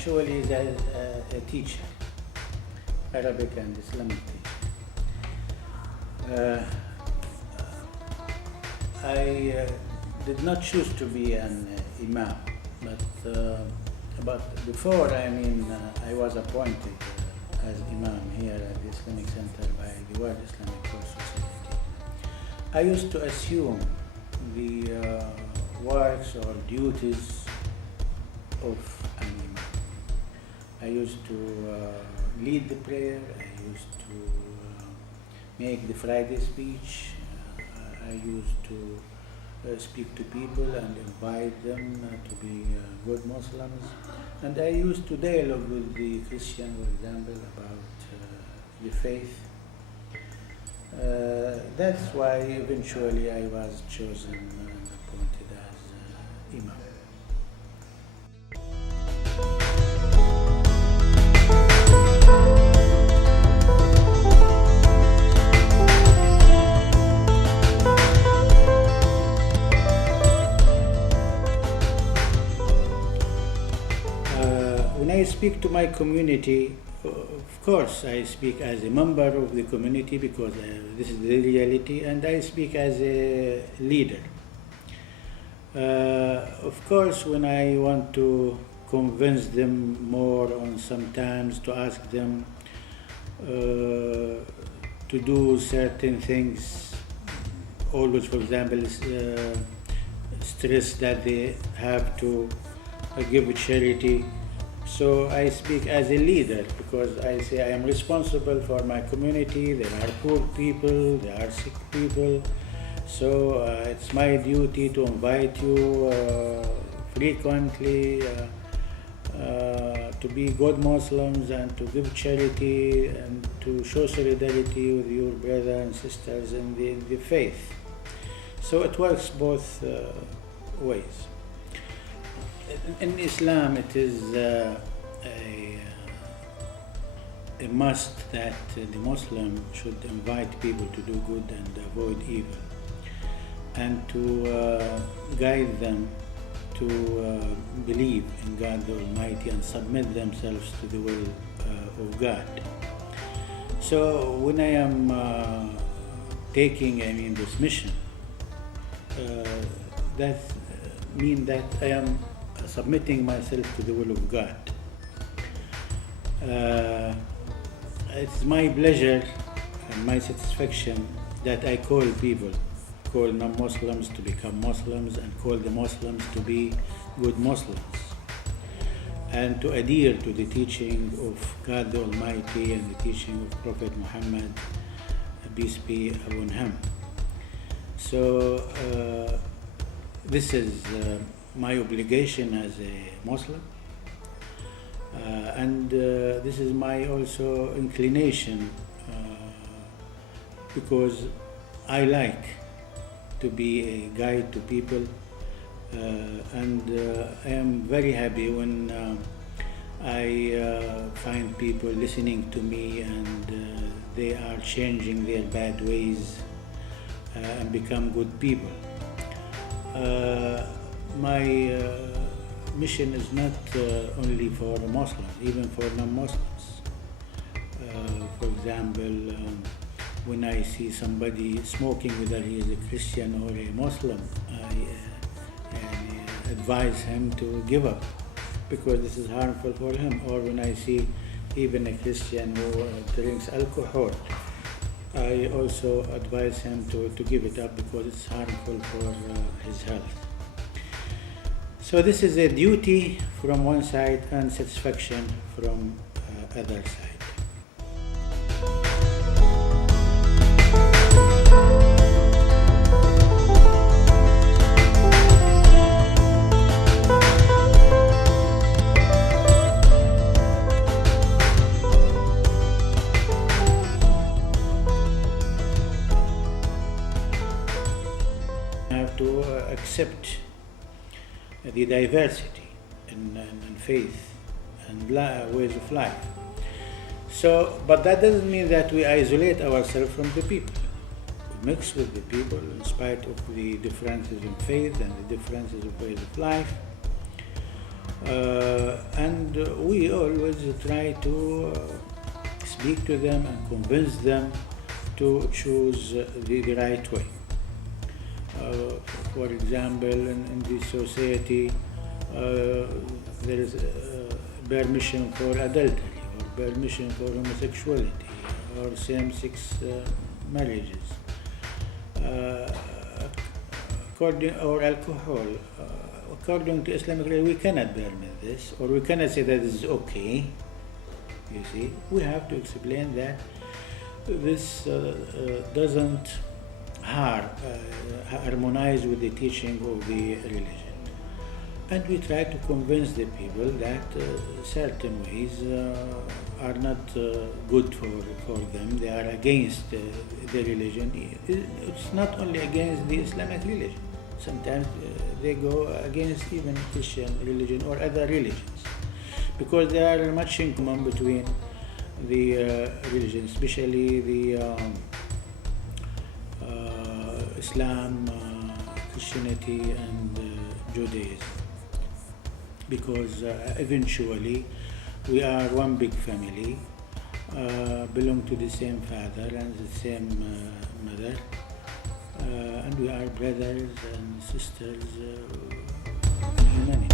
actually is a teacher, Arabic and Islamic teacher. I did not choose to be an imam, but before, I was appointed as imam here at the Islamic Center by the World Islamic Law Society. I used to assume the works or duties of an imam. I used to lead the prayer, I used to make the Friday speech, I used to speak to people and invite them to be good Muslims, and I used to dialogue with the Christian, for example, about the faith. That's why eventually I was chosen and appointed as imam. When I speak to my community, of course I speak as a member of the community because this is the reality, and I speak as a leader. Of course, when I want to convince them more, on sometimes to ask them to do certain things, always, for example, stress that they have to give charity. So I speak as a leader because I say I am responsible for my community. There are poor people, there are sick people. So it's my duty to invite you frequently to be good Muslims and to give charity and to show solidarity with your brothers and sisters in the faith. So it works both ways. In Islam, it is a must that the Muslim should invite people to do good and avoid evil, and to guide them to believe in God the Almighty and submit themselves to the will of God. So when I am taking this mission, that means that I am submitting myself to the will of God. It's my pleasure and my satisfaction that I call non-Muslims to become Muslims and call the Muslims to be good Muslims and to adhere to the teaching of God the Almighty and the teaching of Prophet Muhammad, peace be upon him. So this is my obligation as a Muslim, and this is my also inclination because I like to be a guide to people, and I am very happy when I find people listening to me and they are changing their bad ways and become good people. My mission is not only for Muslims, even for non-Muslims. For example, when I see somebody smoking, whether he is a Christian or a Muslim, I advise him to give up because this is harmful for him. Or when I see even a Christian who drinks alcohol, I also advise him to give it up because it's harmful for his health. So this is a duty from one side and satisfaction from other side. I have to accept the diversity in faith and ways of life. So, but that doesn't mean that we isolate ourselves from the people. We mix with the people in spite of the differences in faith and the differences of ways of life. And we always try to speak to them and convince them to choose the right way. For example, in this society, there is permission for adultery, or permission for homosexuality, or same-sex marriages, or alcohol. According to Islamic law, we cannot permit this, or we cannot say that this is okay. You see, we have to explain that this doesn't harmonize with the teaching of the religion. And we try to convince the people that certain ways are not good for them. They are against the religion. It's not only against the Islamic religion. Sometimes they go against even Christian religion or other religions, because there are much in common between the religions, especially the Islam, Christianity, and Judaism, because eventually we are one big family, belong to the same father and the same mother, and we are brothers and sisters in humanity.